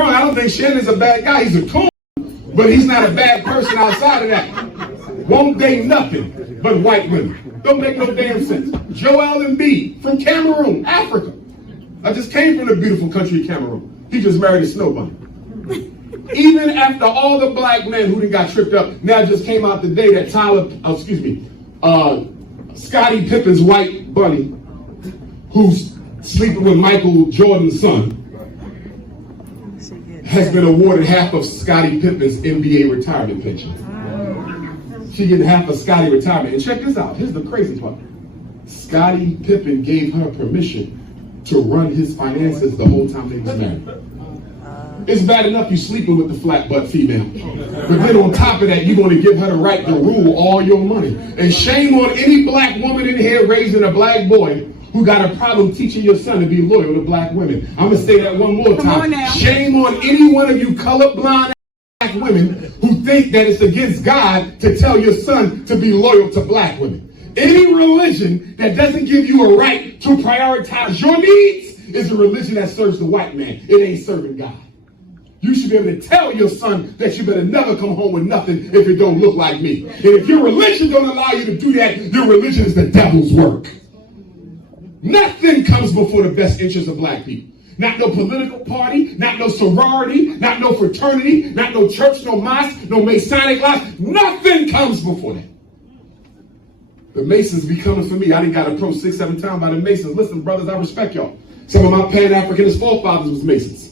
wrong. I don't think Shannon's a bad guy. He's a coon. But he's not a bad person outside of that. Won't date nothing but white women. Don't make no damn sense. Joel Embiid from Cameroon, Africa. I just came from the beautiful country of Cameroon. He just married a snow bunny. Even after all the black men who done got tripped up, now just came out today that Scottie Pippen's white bunny, who's sleeping with Michael Jordan's son, has been awarded half of Scottie Pippen's NBA retirement pension. She getting half of Scottie retirement. And check this out. Here's the crazy part. Scottie Pippen gave her permission to run his finances the whole time they was married. It's bad enough you sleeping with the flat butt female. But then on top of that, you're going to give her the right to rule all your money. And shame on any black woman in here raising a black boy who got a problem teaching your son to be loyal to black women. I'm going to say that one more time. Shame on any one of you colorblind black women who think that it's against God to tell your son to be loyal to black women. Any religion that doesn't give you a right to prioritize your needs is a religion that serves the white man. It ain't serving God. You should be able to tell your son that you better never come home with nothing if it don't look like me. And if your religion don't allow you to do that, your religion is the devil's work. Nothing comes before the best interest of black people. Not no political party, not no sorority, not no fraternity, not no church, no mosque, no Masonic lodge. Nothing comes before that. The Masons be coming for me. I done got approached 6-7 times by the Masons. Listen, brothers, I respect y'all. Some of my Pan-Africanist forefathers was Masons.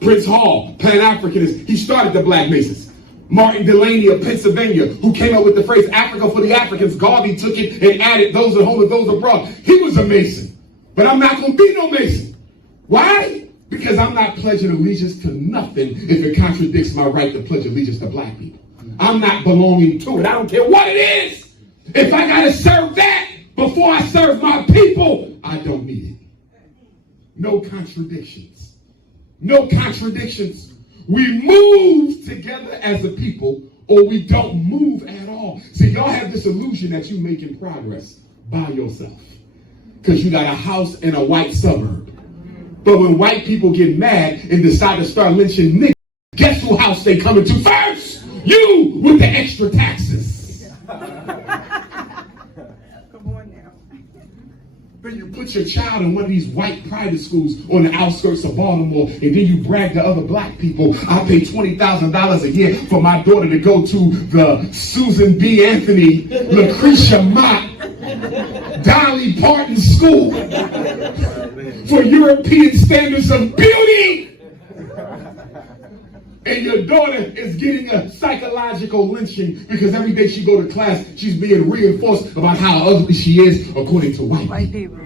Prince Hall, Pan-Africanist, he started the Black Masons. Martin Delaney of Pennsylvania, who came up with the phrase Africa for the Africans. Garvey took it and added those at home and those abroad. He was a Mason. But I'm not going to be no Mason. Why? Because I'm not pledging allegiance to nothing if it contradicts my right to pledge allegiance to black people. I'm not belonging to it. I don't care what it is. If I got to serve that before I serve my people, I don't need it. No contradictions. No contradictions. We move together as a people, or we don't move at all. See, y'all have this illusion that you're making progress by yourself because you got a house in a white suburb. But when white people get mad and decide to start lynching niggas, guess who house they coming to first? You with the extra taxes. Then you put your child in one of these white private schools on the outskirts of Baltimore, and then you brag to other black people, I pay $20,000 a year for my daughter to go to the Susan B. Anthony, Lucretia Mott, Dolly Parton School for European standards of beauty. And your daughter is getting a psychological lynching because every day she go to class, she's being reinforced about how ugly she is according to white people.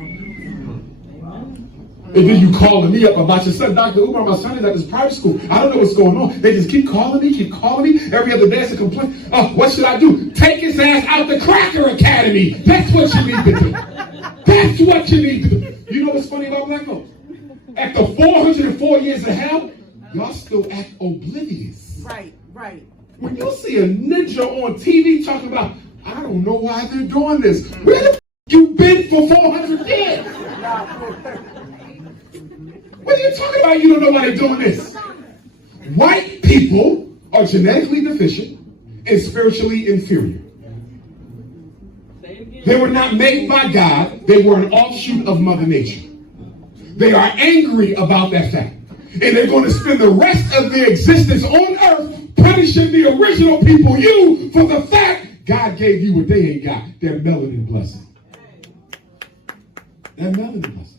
And then you calling me up about your son. Dr. Umar, my son is at this private school. I don't know what's going on. They just keep calling me. Every other day it's a complaint. Oh, what should I do? Take his ass out the Cracker Academy. That's what you need to do. That's what you need to do. You know what's funny about black folks? After 404 years of hell, y'all still act oblivious. Right. When you see a ninja on TV talking about, I don't know why they're doing this. Where the you been for 400 years? What are you talking about? You don't know why they're doing this. White people are genetically deficient and spiritually inferior. They were not made by God. They were an offshoot of Mother Nature. They are angry about that fact. And they're going to spend the rest of their existence on earth punishing the original people, you, for the fact God gave you what they ain't got. Their melanin blessing. Their melanin blessing.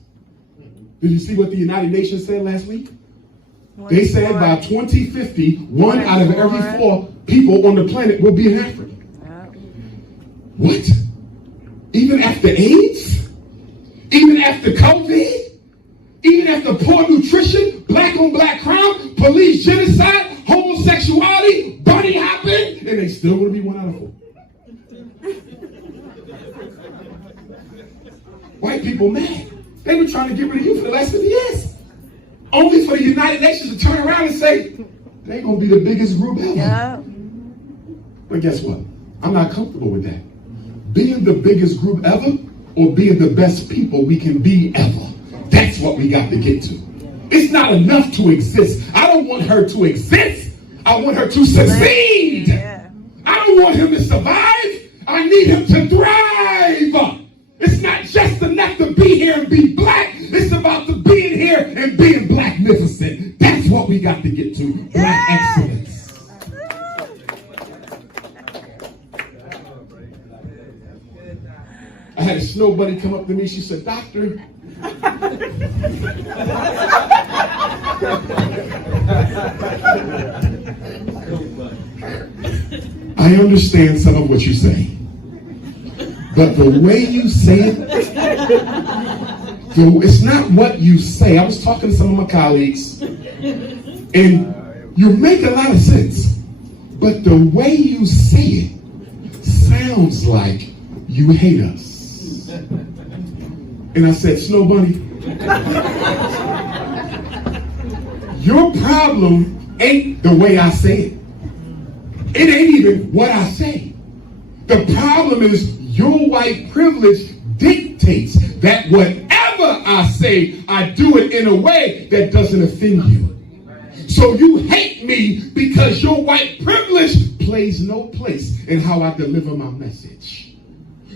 Did you see what the United Nations said last week? They said by 2050, 1 out of every 4 people on the planet will be in Africa. What? Even after AIDS? Even after COVID? Even after poor nutrition, black on black crime, police genocide, homosexuality, bunny hopping, and they still want to be 1 out of 4. White people mad. They were trying to get rid of you for the last 50 years. Only for the United Nations to turn around and say, they're going to be the biggest group ever. Yeah. But guess what? I'm not comfortable with that. Being the biggest group ever or being the best people we can be ever. That's what we got to get to. It's not enough to exist. I don't want her to exist. I want her to succeed. I don't want him to survive. I need him to thrive. It's not just enough to be here and be black. It's about to being here and being blacknificent. That's what we got to get to. Black excellence. I had a snow buddy come up to me. She said, "Doctor, I understand some of what you say, but the way you say it, it's not what you say." I was talking to some of my colleagues, and you make a lot of sense, but the way you say it sounds like you hate us. And I said, "Snow Bunny, your problem ain't the way I say it. It ain't even what I say. The problem is your white privilege dictates that whatever I say, I do it in a way that doesn't offend you. So you hate me because your white privilege plays no place in how I deliver my message.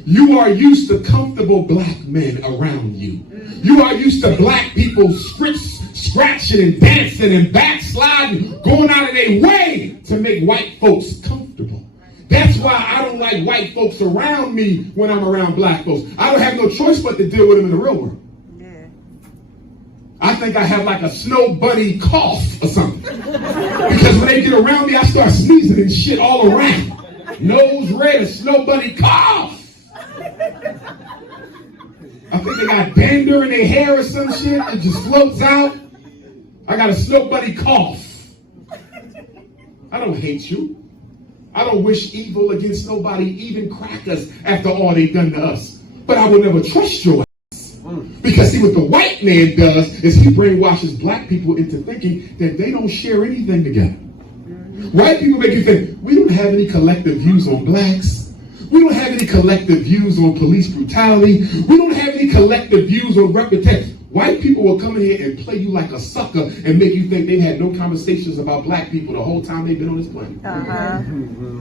You are used to comfortable black men around you. You are used to black people scratching and dancing and backsliding, going out of their way to make white folks comfortable. That's why I don't like white folks around me when I'm around black folks. I don't have no choice but to deal with them in the real world. I think I have like a snow bunny cough or something. Because when they get around me, I start sneezing and shit all around. Nose red, a snow bunny cough. I think they got dander in their hair or some shit. It just floats out. I got a snow bunny cough. I don't hate you. I don't wish evil against nobody, even crackers, after all they've done to us. But I will never trust your ass. Because see, what the white man does is he brainwashes black people into thinking that they don't share anything together. White people make you think, we don't have any collective views on blacks. We don't have any collective views on police brutality. We don't have any collective views on reputation. White people will come in here and play you like a sucker and make you think they've had no conversations about black people the whole time they've been on this planet.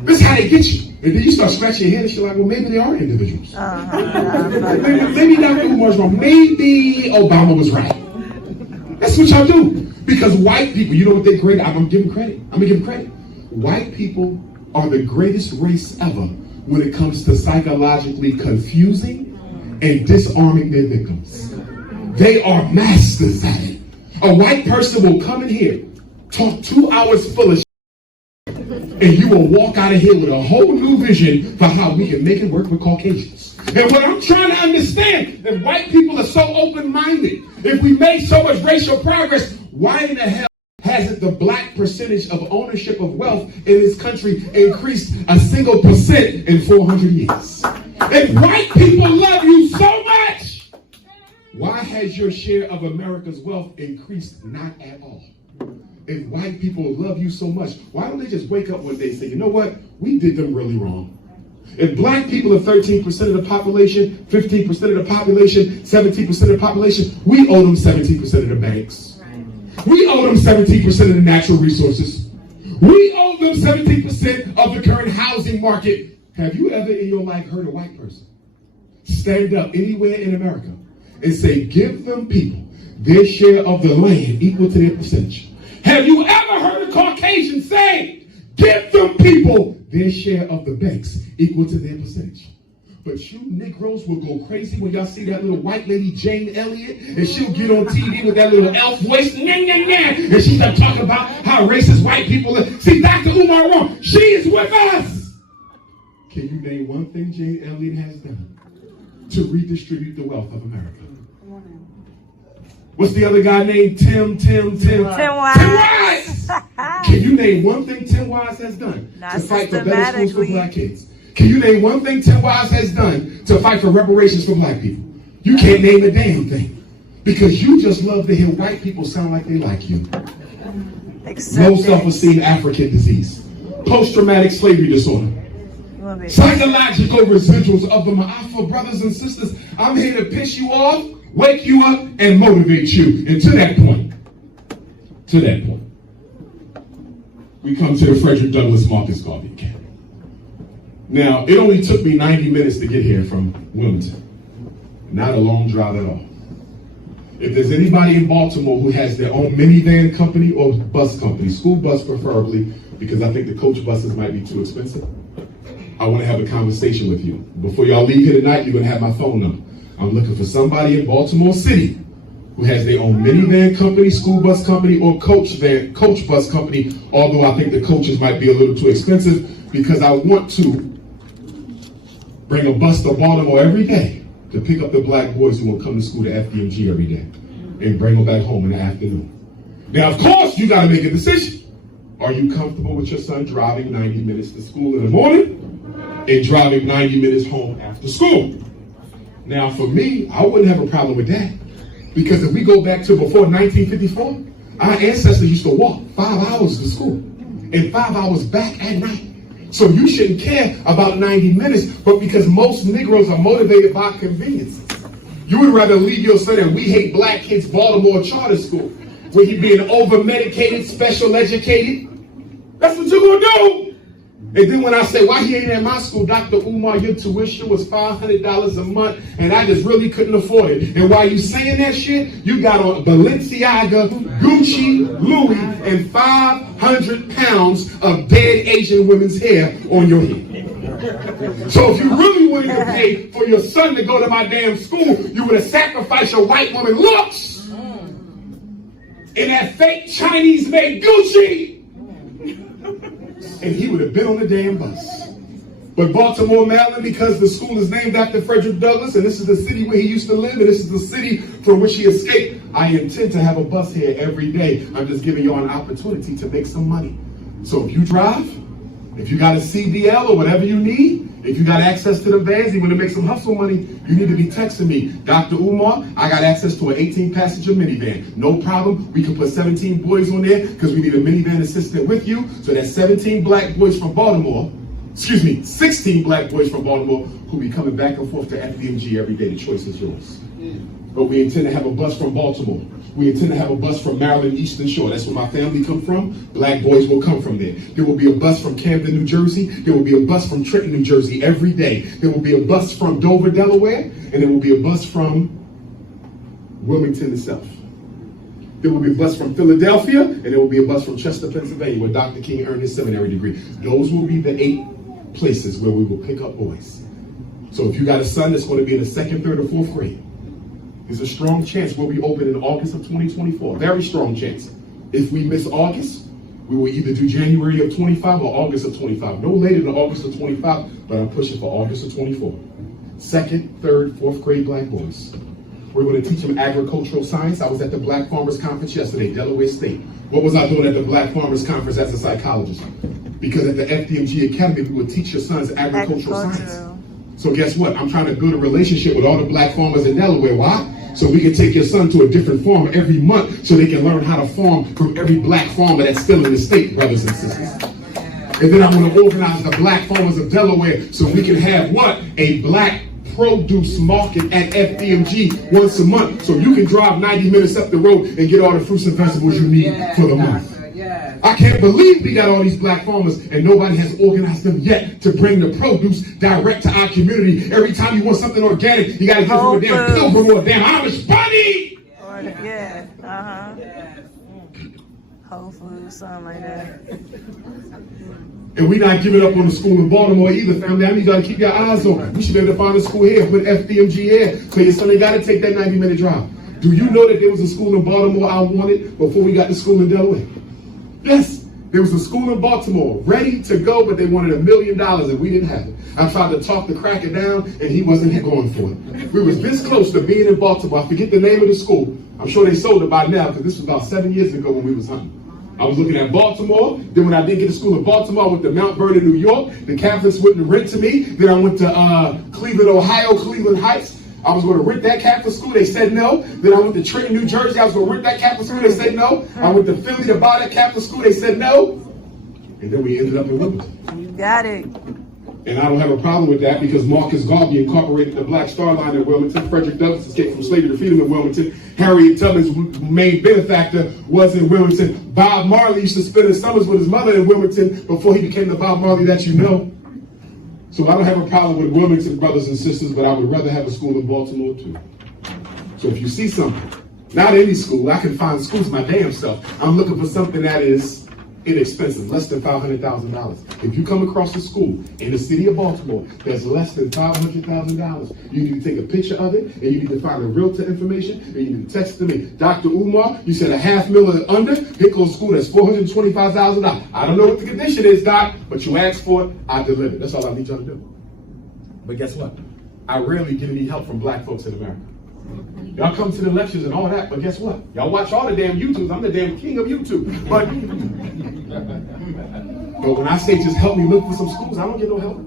That's how they get you. And then you start scratching your head and you're like, well, maybe they are individuals. Maybe Dr. Umar's wrong. Maybe Obama was right. That's what y'all do. Because white people, you know what they're great at? I'm going to give them credit. I'm going to give them credit. White people are the greatest race ever when it comes to psychologically confusing and disarming their victims. They are masters at it. A white person will come in here, talk 2 hours full of shit, and you will walk out of here with a whole new vision for how we can make it work with Caucasians. And what I'm trying to understand, if white people are so open-minded, if we made so much racial progress, why in the hell hasn't the black percentage of ownership of wealth in this country increased a single % in 400 years? If white people love you so much, why has your share of America's wealth increased not at all? If white people love you so much, why don't they just wake up one day and say, you know what, we did them really wrong. If black people are 13% of the population, 15% of the population, 17% of the population, we owe them 17% of the banks. We owe them 17% of the natural resources. We owe them 17% of the current housing market. Have you ever in your life heard a white person stand up anywhere in America and say, give them people their share of the land equal to their percentage? Have you ever heard a Caucasian say, give them people their share of the banks equal to their percentage? But you Negroes will go crazy when y'all see that little white lady, Jane Elliott, and she'll get on TV with that little elf voice, nah, nah, nah, and she's start talking about how racist white people are. See, Dr. Umar wrong. She is with us. Can you name one thing Jane Elliott has done to redistribute the wealth of America? What's the other guy named Tim Wise? Can you name one thing Tim Wise has done to fight for better schools for black kids? Can you name one thing Tim Wise has done to fight for reparations for black people? You can't name a damn thing. Because you just love to hear white people sound like they like you. Low self-esteem African disease. Post-traumatic slavery disorder. Psychological residuals of the Ma'afa brothers and sisters. I'm here to piss you off, wake you up, and motivate you. And to that point, we come to the Frederick Douglass Marcus Garvey camp. Now, it only took me 90 minutes to get here from Wilmington. Not a long drive at all. If there's anybody in Baltimore who has their own minivan company or bus company, school bus preferably, because I think the coach buses might be too expensive, I want to have a conversation with you. Before y'all leave here tonight, you're going to have my phone number. I'm looking for somebody in Baltimore City who has their own minivan company, school bus company, or coach bus company, although I think the coaches might be a little too expensive, because I want to bring a bus to Baltimore every day to pick up the black boys who will come to school to FDMG every day and bring them back home in the afternoon. Now, of course, you got to make a decision. Are you comfortable with your son driving 90 minutes to school in the morning and driving 90 minutes home after school? Now, for me, I wouldn't have a problem with that, because if we go back to before 1954, our ancestors used to walk 5 hours to school and 5 hours back at night. So you shouldn't care about 90 minutes, but because most Negroes are motivated by conveniences, you would rather leave your son at We Hate Black Kids Baltimore Charter School, where he being over-medicated, special educated. That's what you're gonna do. And then when I say, why he ain't at my school, Dr. Umar, your tuition was $500 a month, and I just really couldn't afford it. And while you saying that shit, you got on Balenciaga, Gucci, Louis, and 500 pounds of dead Asian women's hair on your head. So if you really wanted to pay for your son to go to my damn school, you would have sacrificed your white woman looks in that fake Chinese-made Gucci, and he would have been on the damn bus. But Baltimore, Maryland, because the school is named after Frederick Douglass, and this is the city where he used to live, and this is the city from which he escaped, I intend to have a bus here every day. I'm just giving y'all an opportunity to make some money. So if you drive, if you got a CDL or whatever you need, if you got access to the vans, you want to make some hustle money, you need to be texting me. Dr. Umar, I got access to an 18-passenger minivan. No problem. We can put 17 boys on there because we need a minivan assistant with you. So that's 17 black boys from Baltimore, 16 black boys from Baltimore who'll be coming back and forth to FDMG every day. The choice is yours. But we intend to have a bus from Baltimore. We intend to have a bus from Maryland Eastern Shore. That's where my family come from. Black boys will come from there. There will be a bus from Camden, New Jersey. There will be a bus from Trenton, New Jersey every day. There will be a bus from Dover, Delaware. And there will be a bus from Wilmington itself. There will be a bus from Philadelphia. And there will be a bus from Chester, Pennsylvania, where Dr. King earned his seminary degree. Those will be the 8 places where we will pick up boys. So if you got a son that's going to be in the 2nd, 3rd, or 4th grade, there's a strong chance we'll be open in August of 2024. Very strong chance. If we miss August, we will either do January of 25 or August of 25. No later than August of 25, but I'm pushing for August of 24. 2nd, 3rd, 4th grade black boys. We're going to teach them agricultural science. I was at the Black Farmers Conference yesterday, Delaware State. What was I doing at the Black Farmers Conference as a psychologist? Because at the FDMG Academy, we will teach your sons agricultural science. So guess what? I'm trying to build a relationship with all the black farmers in Delaware. Why? So we can take your son to a different farm every month so they can learn how to farm from every black farmer that's still in the state, brothers and sisters. And then I want to organize the black farmers of Delaware so we can have what? A black produce market at FDMG once a month. So you can drive 90 minutes up the road and get all the fruits and vegetables you need for the month. I can't believe we got all these black farmers and nobody has organized them yet to bring the produce direct to our community. Every time you want something organic, you got to give them a damn Pilgrim or a damn Amish bunny. Whole Foods, something like that. And we're not giving up on the school in Baltimore either, family. I need y'all to keep your eyes on. We should be able to find a school here, put FDMG here, so your son ain't got to take that 90-minute drive. Do you know that there was a school in Baltimore I wanted before we got the school in Delaware? Yes, there was a school in Baltimore ready to go, but they wanted $1 million and we didn't have it. I tried to talk the cracker down and he wasn't going for it. We was this close to being in Baltimore. I forget the name of the school. I'm sure they sold it by now because this was about 7 years ago when we was hunting. I was looking at Baltimore. Then when I did get to school in Baltimore, I went to Mount Vernon, New York. The Catholics wouldn't rent to me. Then I went to Cleveland, Ohio, Cleveland Heights. I was going to rent that Catholic school. They said no. Then I went to Trenton, New Jersey. I was going to rent that Catholic school. They said no. I went to Philly to buy that Catholic school. They said no. And then we ended up in Wilmington. You got it. And I don't have a problem with that because Marcus Garvey incorporated the Black Star Line in Wilmington. Frederick Douglass escaped from slavery to freedom in Wilmington. Harriet Tubman's main benefactor was in Wilmington. Bob Marley used to spend his summers with his mother in Wilmington before he became the Bob Marley that you know. So I don't have a problem with Wilmington brothers and sisters, but I would rather have a school in Baltimore too. So if you see something, not any school, I can find schools my damn self. I'm looking for something that is inexpensive, less than $500,000. If you come across a school in the city of Baltimore that's less than $500,000, you need to take a picture of it, and you need to find the realtor information, and you need to text it to me. Dr. Umar, you said $500,000 under, here goes school that's $425,000. I don't know what the condition is, Doc, but you asked for it, I delivered. That's all I need y'all to do. But guess what? I rarely get any help from black folks in America. Y'all come to the lectures and all that, but guess what? Y'all watch all the damn YouTubes. I'm the damn king of YouTube. But when I say just help me look for some schools, I don't get no help.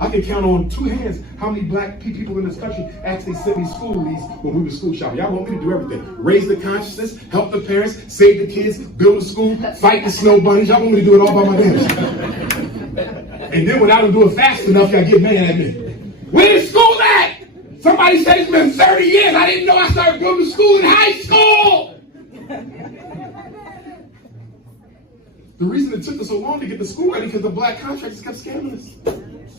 I can count on two hands how many black people in this country actually sent me school leads when we were school shopping. Y'all want me to do everything. Raise the consciousness, help the parents, save the kids, build a school, fight the snow bunnies. Y'all want me to do it all by my damn self. And then when I don't do it fast enough, y'all get mad at me. Where's school at? Somebody said it's been 30 years. I didn't know I started going to school in high school. The reason it took us so long to get to school ready because the black contractors kept scamming us.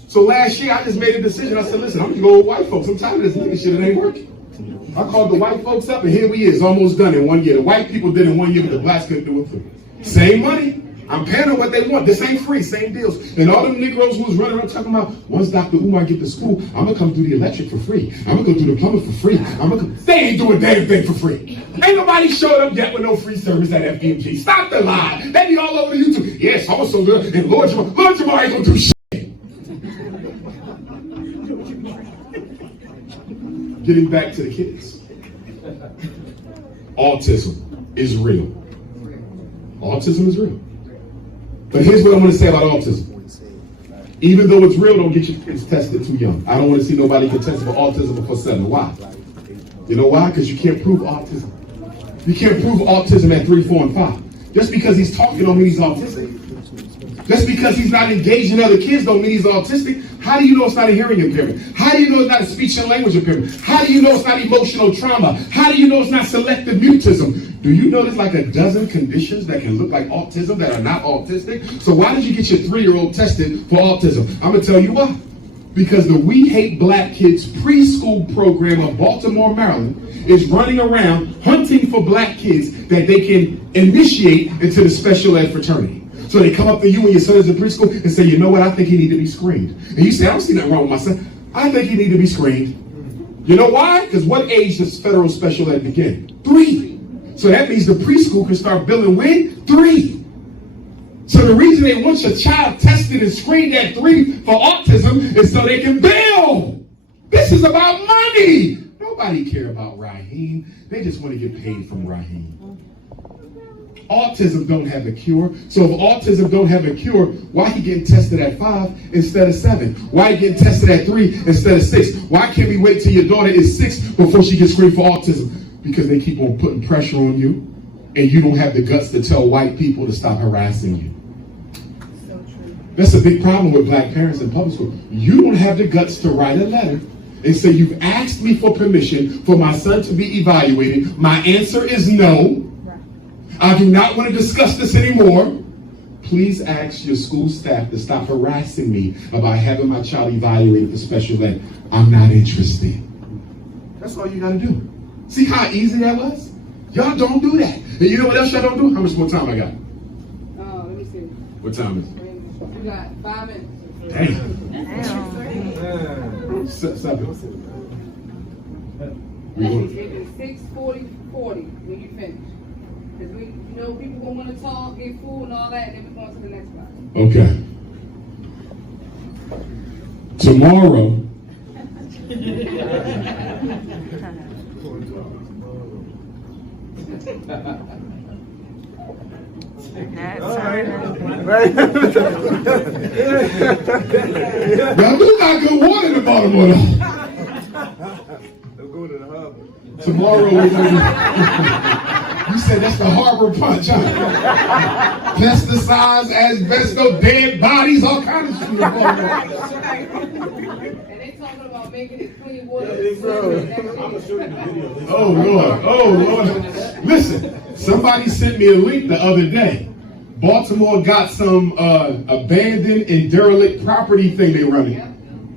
So last year, I just made a decision. I said, listen, I'm going to go with white folks. I'm tired of this nigga shit. It ain't working. I called the white folks up, and here we is, almost done in 1 year. The white people did it in 1 year, but the blacks couldn't do it through. Same money. I'm paying them what they want. This ain't free, same deals. And all them Negroes who was running around talking about, once Dr. Umar get to school, I'm going to come do the electric for free. I'm going to go do the plumbing for free. They ain't doing a damn thing for free. Ain't nobody showed up yet with no free service at FDMG. Stop the lie. They be all over the YouTube. Yeah, so good. And Lord Jamar ain't going to do shit. Getting back to the kids. Autism is real. Autism is real. But here's what I want to say about autism. Even though it's real, don't get your kids tested too young. I don't want to see nobody get tested for autism before 7. Why? You know why? Because you can't prove autism. You can't prove autism at 3, 4, and 5. Just because he's talking don't mean he's autistic. Just because he's not engaging other kids don't mean he's autistic. How do you know it's not a hearing impairment? How do you know it's not a speech and language impairment? How do you know it's not emotional trauma? How do you know it's not selective mutism? Do you know there's like a dozen conditions that can look like autism that are not autistic? So why did you get your 3-year-old tested for autism? I'm going to tell you why. Because the We Hate Black Kids preschool program of Baltimore, Maryland is running around hunting for black kids that they can initiate into the special ed fraternity. So they come up to you when your son is in preschool and say, you know what, I think he need to be screened. And you say, I don't see nothing wrong with my son. I think he need to be screened. You know why? Because what age does federal special ed begin? 3. So that means the preschool can start billing when? 3. So the reason they want your child tested and screened at 3 for autism is so they can bill. This is about money. Nobody care about Raheem. They just want to get paid from Raheem. Autism don't have a cure. So if autism don't have a cure, why he getting tested at 5 instead of 7? Why he getting tested at 3 instead of 6? Why can't we wait till your daughter is 6 before she gets screened for autism? Because they keep on putting pressure on you, and you don't have the guts to tell white people to stop harassing you. So true. That's a big problem with black parents in public school. You don't have the guts to write a letter and say, you've asked me for permission for my son to be evaluated. My answer is no. I do not want to discuss this anymore. Please ask your school staff to stop harassing me about having my child evaluated for special ed. I'm not interested. That's all you got to do. See how easy that was? Y'all don't do that. And you know what else y'all don't do? How much more time I got? Let me see. What time is it? We got 5 minutes. Damn. 7. It is 6:40 when you finish. Because we, people gonna want to talk, get food and all that, and then we're going to the next class. Okay. Tomorrow. Now we got good water in Baltimore though. They'll go to the hub. Tomorrow we're going to... You said that's the harbor punch, huh? Pesticides, asbestos, dead bodies, all kinds of shit. And they talking about making it clean water. Oh Lord, oh Lord. Listen, somebody sent me a link the other day. Baltimore got some abandoned and derelict property thing they running,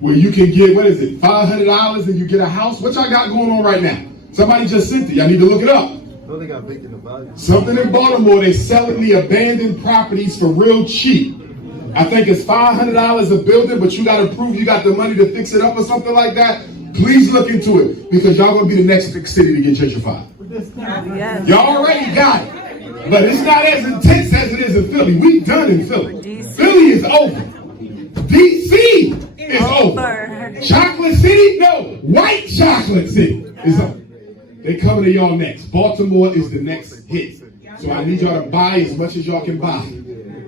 where you can get, what is it, $500 and you get a house. What y'all got going on right now? Somebody just sent it. Y'all need to look it up. They got vacant value. Something in Baltimore, they're selling the abandoned properties for real cheap. I think it's $500 a building, but you got to prove you got the money to fix it up or something like that. Please look into it, because y'all going to be the next big city to get gentrified. Yes. Y'all already got it, but it's not as intense as it is in Philly. We done in Philly. Philly is over. DC is over. Chocolate City? No. White Chocolate City is over. They coming to y'all next. Baltimore is the next hit. So I need y'all to buy as much as y'all can buy.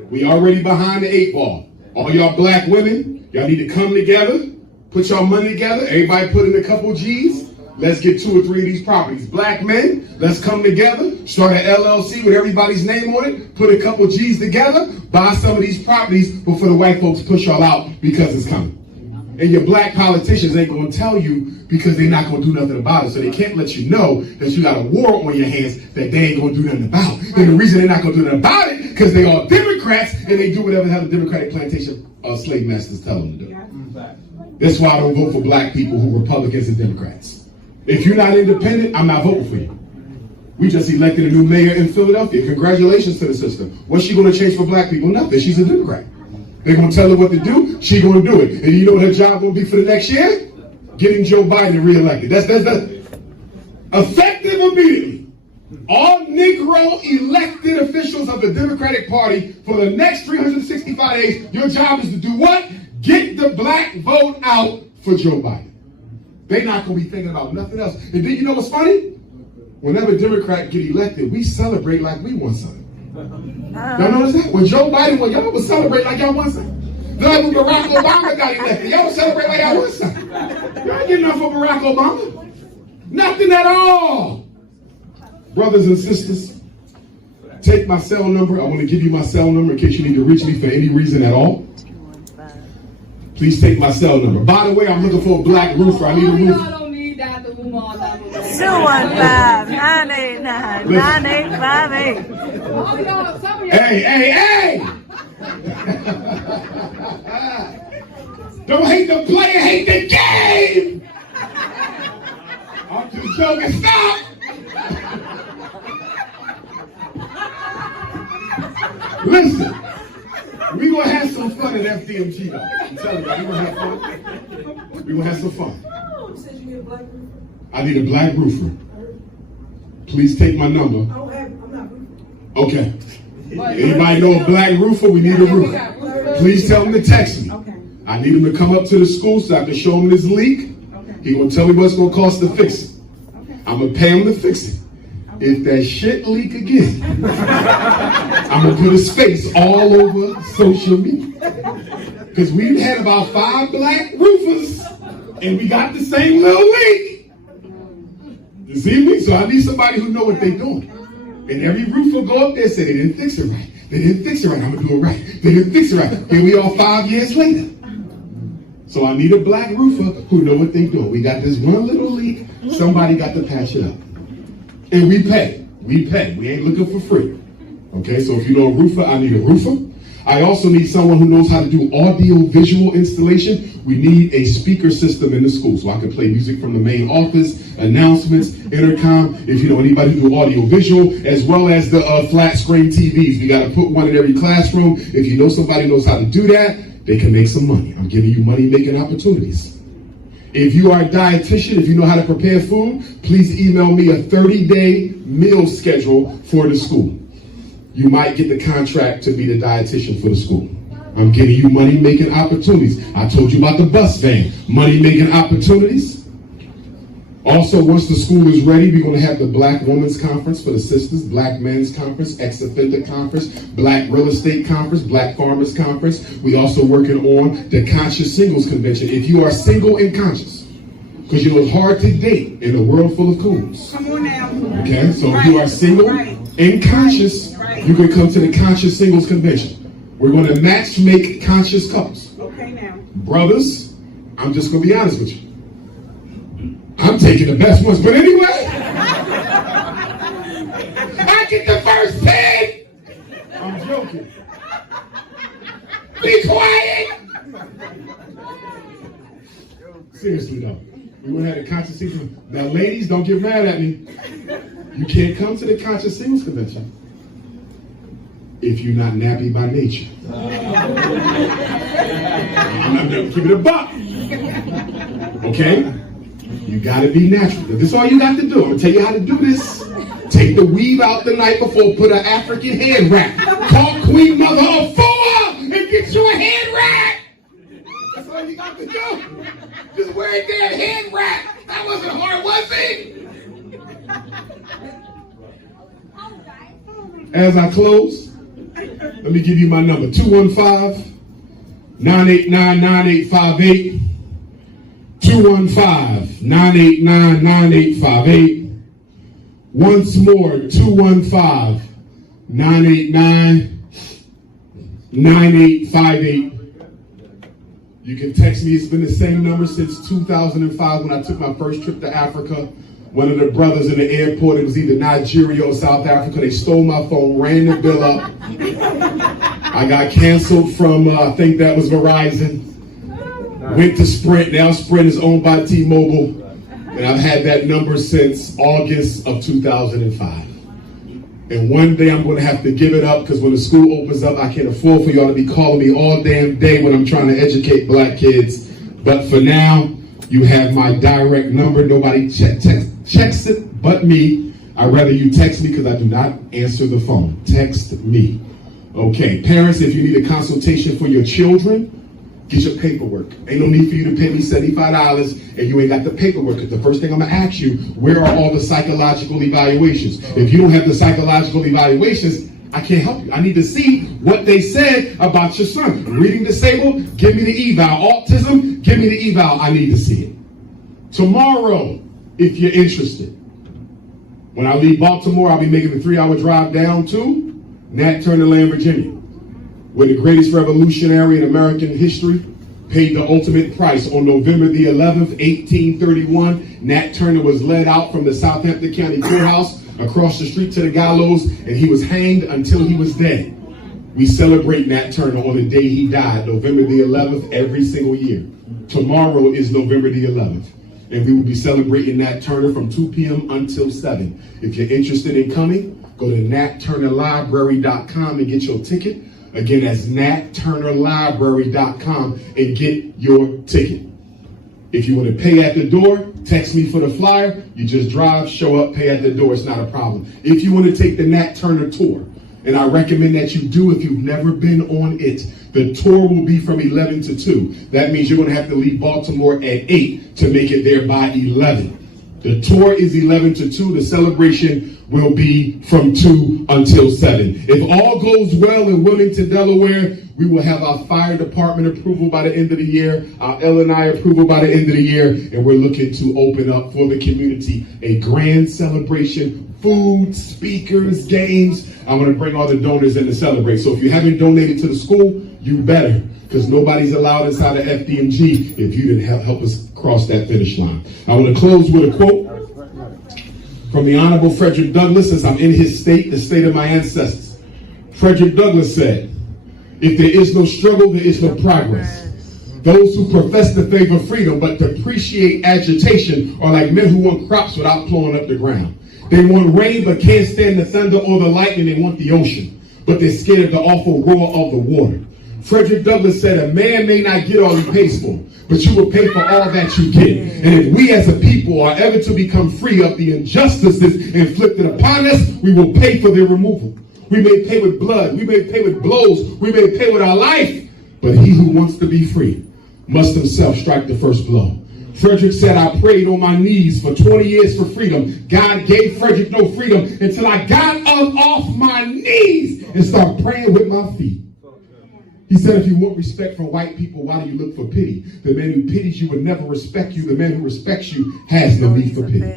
We already behind the 8 ball. All y'all black women, y'all need to come together, put y'all money together. Everybody put in a couple G's. Let's get 2 or 3 of these properties. Black men, let's come together, start an LLC with everybody's name on it, put a couple G's together, buy some of these properties before the white folks push y'all out, because it's coming. And your black politicians ain't going to tell you, because they're not going to do nothing about it. So they can't let you know that you got a war on your hands that they ain't going to do nothing about. And the reason they're not going to do nothing about it, because they are Democrats and they do whatever the hell the Democratic plantation slave masters tell them to do. That's why I don't vote for black people who are Republicans and Democrats. If you're not independent, I'm not voting for you. We just elected a new mayor in Philadelphia. Congratulations to the sister. What's she going to change for black people? Nothing. She's a Democrat. They're going to tell her what to do. She's going to do it. And you know what her job will be for the next year? Getting Joe Biden reelected. That's effective immediately. All Negro elected officials of the Democratic Party for the next 365 days, your job is to do what? Get the black vote out for Joe Biden. They're not going to be thinking about nothing else. And then you know what's funny? Whenever a Democrat get elected, we celebrate like we won something. Y'all notice that? When Joe Biden won, y'all would celebrate like y'all won something. Then when Barack Obama got elected, y'all would celebrate like y'all won something. Y'all ain't getting enough for Barack Obama. Nothing at all. Brothers and sisters, take my cell number. I want to give you my cell number in case you need to reach me for any reason at all. Please take my cell number. By the way, I'm looking for a black roofer. I need a roofer. I don't need Dr. Umar. 215-989-9858. Hey! Don't hate the player, hate the game! I'm just joking. Stop! Listen, we gonna have some fun at FDMG though. I'm telling you, we gonna have fun. We gonna have some fun. I need a black roofer. Please take my number. Okay. Anybody know a black roofer? We need a roofer. Please tell him to text me. I need him to come up to the school so I can show him this leak. He's gonna tell me what it's gonna cost to fix it. I'm gonna pay him to fix it. If that shit leak again, I'm gonna put his face all over social media. Because we've had about 5 black roofers and we got the same little leak. You see me? So I need somebody who know what they're doing. And every roofer go up there and say, they didn't fix it right. They didn't fix it right. I'm gonna do it right. They didn't fix it right. Here we are 5 years later. So I need a black roofer who know what they're doing. We got this one little leak. Somebody got to patch it up. And we pay. We pay. We ain't looking for free. Okay, so if you know a roofer, I need a roofer. I also need someone who knows how to do audio-visual installation. We need a speaker system in the school so I can play music from the main office, announcements, intercom, if you know anybody who do audio-visual, as well as the flat-screen TVs. We got to put one in every classroom. If you know somebody who knows how to do that, they can make some money. I'm giving you money-making opportunities. If you are a dietitian, if you know how to prepare food, please email me a 30-day meal schedule for the school. You might get the contract to be the dietitian for the school. I'm giving you money-making opportunities. I told you about the bus van, money-making opportunities. Also, once the school is ready, we're going to have the Black Women's Conference for the sisters, Black Men's Conference, Ex-Offender Conference, Black Real Estate Conference, Black Farmers Conference. We also working on the Conscious Singles Convention. If you are single and conscious, because you know it's hard to date in a world full of coons. Come on now. Okay, so if you are single and conscious, you can come to the conscious singles convention. We're going to match make conscious couples. Okay, now. Brothers, I'm just going to be honest with you. I'm taking the best ones, but anyway, I get the first 10. I'm joking. Be quiet. Seriously though, we want to have a conscious singles. Now, ladies, don't get mad at me. You can't come to the conscious singles convention if you're not nappy by nature. I'm going to keep it a buck. Okay? You got to be natural. This is all you got to do. I'm going to tell you how to do this. Take the weave out the night before, put an African head wrap. Call Queen Mother of Four and get you a head wrap. That's all you got to do. Just wear a damn head wrap. That wasn't hard, was it? As I close, let me give you my number, 215-989-9858, 215-989-9858. Once more, 215-989-9858. You can text me. It's been the same number since 2005 when I took my first trip to Africa. One of the brothers in the airport, it was either Nigeria or South Africa, they stole my phone, ran the bill up. I got canceled from, I think that was Verizon. Went to Sprint. Now Sprint is owned by T-Mobile. And I've had that number since August of 2005. And one day I'm going to have to give it up because when the school opens up, I can't afford for y'all to be calling me all damn day when I'm trying to educate black kids. But for now, you have my direct number. Nobody checks it but me. I'd rather you text me because I do not answer the phone. Text me. Okay, parents, if you need a consultation for your children, get your paperwork. Ain't no need for you to pay me $75 and you ain't got the paperwork. Because the first thing I'm going to ask you, where are all the psychological evaluations? If you don't have the psychological evaluations, I can't help you. I need to see what they said about your son. Reading disabled, give me the eval. Autism, give me the eval. I need to see it. Tomorrow, if you're interested, when I leave Baltimore, I'll be making a 3-hour drive down to Nat Turner Land, Virginia, where the greatest revolutionary in American history paid the ultimate price on November the 11th, 1831. Nat Turner was led out from the Southampton County Courthouse across the street to the gallows, and he was hanged until he was dead. We celebrate Nat Turner on the day he died, November the 11th, every single year. Tomorrow is November the 11th, and we will be celebrating Nat Turner from 2 p.m. until 7. If you're interested in coming, go to natturnerlibrary.com and get your ticket. Again, that's natturnerlibrary.com and get your ticket. If you want to pay at the door, text me for the flyer. You just drive, show up, pay at the door. It's not a problem. If you want to take the Nat Turner tour, and I recommend that you do if you've never been on it, the tour will be from 11 to 2. That means you're going to have to leave Baltimore at 8 to make it there by 11. The tour is 11 to 2. The celebration will be from 2 until 7. If all goes well in Wilmington, Delaware, we will have our fire department approval by the end of the year, our L&I approval by the end of the year, and we're looking to open up for the community a grand celebration, food, speakers, games. I want to bring all the donors in to celebrate. So if you haven't donated to the school, you better, because nobody's allowed inside of FDMG if you didn't help us cross that finish line. I want to close with a quote from the Honorable Frederick Douglass, since I'm in his state, the state of my ancestors. Frederick Douglass said, "If there is no struggle, there is no progress. Those who profess to favor freedom but depreciate agitation are like men who want crops without plowing up the ground. They want rain but can't stand the thunder or the lightning. They want the ocean, but they're scared of the awful roar of the water." Frederick Douglass said, "A man may not get all he pays for, but you will pay for all that you get. And if we as a people are ever to become free of the injustices inflicted upon us, we will pay for their removal. We may pay with blood, we may pay with blows, we may pay with our life, but he who wants to be free must himself strike the first blow." Frederick said, "I prayed on my knees for 20 years for freedom. God gave Frederick no freedom until I got up off my knees and started praying with my feet." He said, "If you want respect from white people, why do you look for pity? The man who pities you would never respect you. The man who respects you has no need for pity.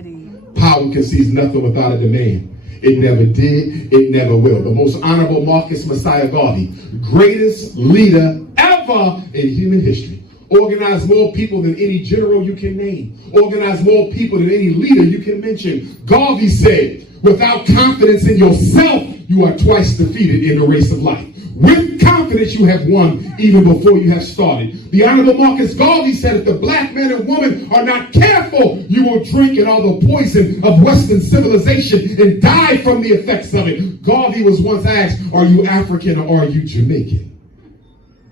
Power conceives nothing without a demand. It never did. It never will. The most honorable Marcus Messiah Garvey, greatest leader ever in human history. Organized more people than any general you can name. Organized more people than any leader you can mention. Garvey said, without confidence in yourself, you are twice defeated in the race of life. With confidence, you have won even before you have started. The Honorable Marcus Garvey said, if the black man and woman are not careful, you will drink in all the poison of Western civilization and die from the effects of it. Garvey was once asked, are you African or are you Jamaican?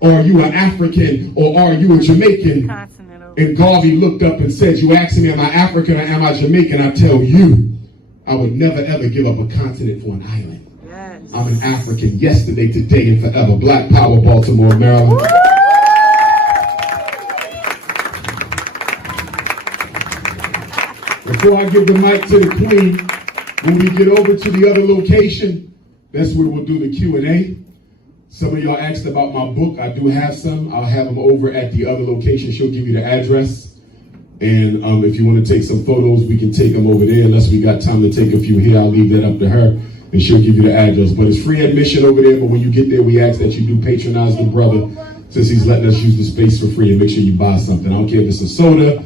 Or are you an African or are you a Jamaican? And Garvey looked up and said, you asked me, am I African or am I Jamaican? I tell you, I would never ever give up a continent for an island. Yes. I'm an African yesterday, today, and forever. Black Power, Baltimore, Maryland. Woo! Before I give the mic to the Queen, when we get over to the other location, that's where we'll do the Q&A. Some of y'all asked about my book. I do have some. I'll have them over at the other location. She'll give you the address. And if you want to take some photos, we can take them over there. Unless we got time to take a few here, I'll leave that up to her. And she'll give you the address. But it's free admission over there. But when you get there, we ask that you do patronize the brother, since he's letting us use the space for free, and make sure you buy something. I don't care if it's a soda,